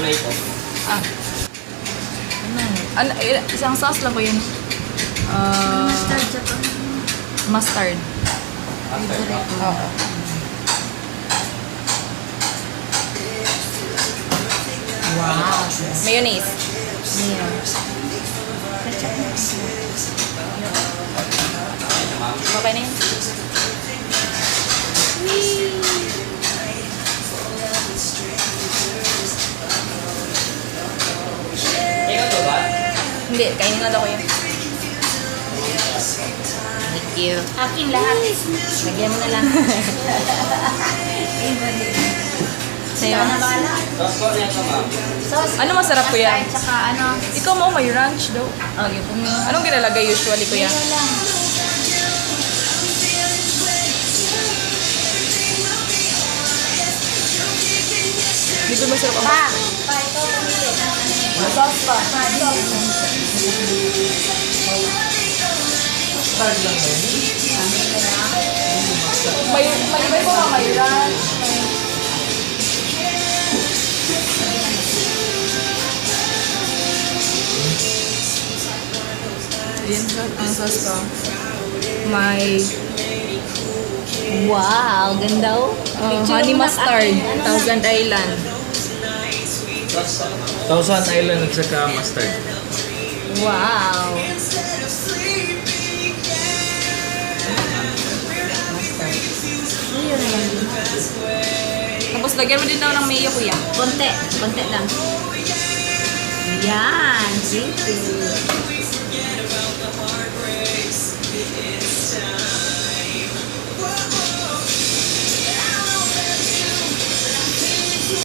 Ah. Ano, isang sauce lang ko yun. Mustard siya to. Mustard. Oo. Wow. Mayonnaise. Mayo. Okay na yun. Hindi, kainin na daw ko yun. Thank you. Akin lahat. Lagyan mo na lang. Sa'yo. Ikaw na bahala. Sauce. Ano masarap, kuya? Mustard, tsaka ano. Ikaw mo, may ranch daw. Oh, yung kung Anong ginalagay usually, kuya? Mayo lang. Dito masarap ang Pa, ikaw pumili. sauce pa. May iba po nga, may ranch. Ayan ang sauce ko. May Wow, ganda oh. honey mustard, Thousand Island. Thousand Island at saka mustard. Wow. Tapos lagyan mo din daw ng mayo, kuya. Konti lang. Yan, thank you.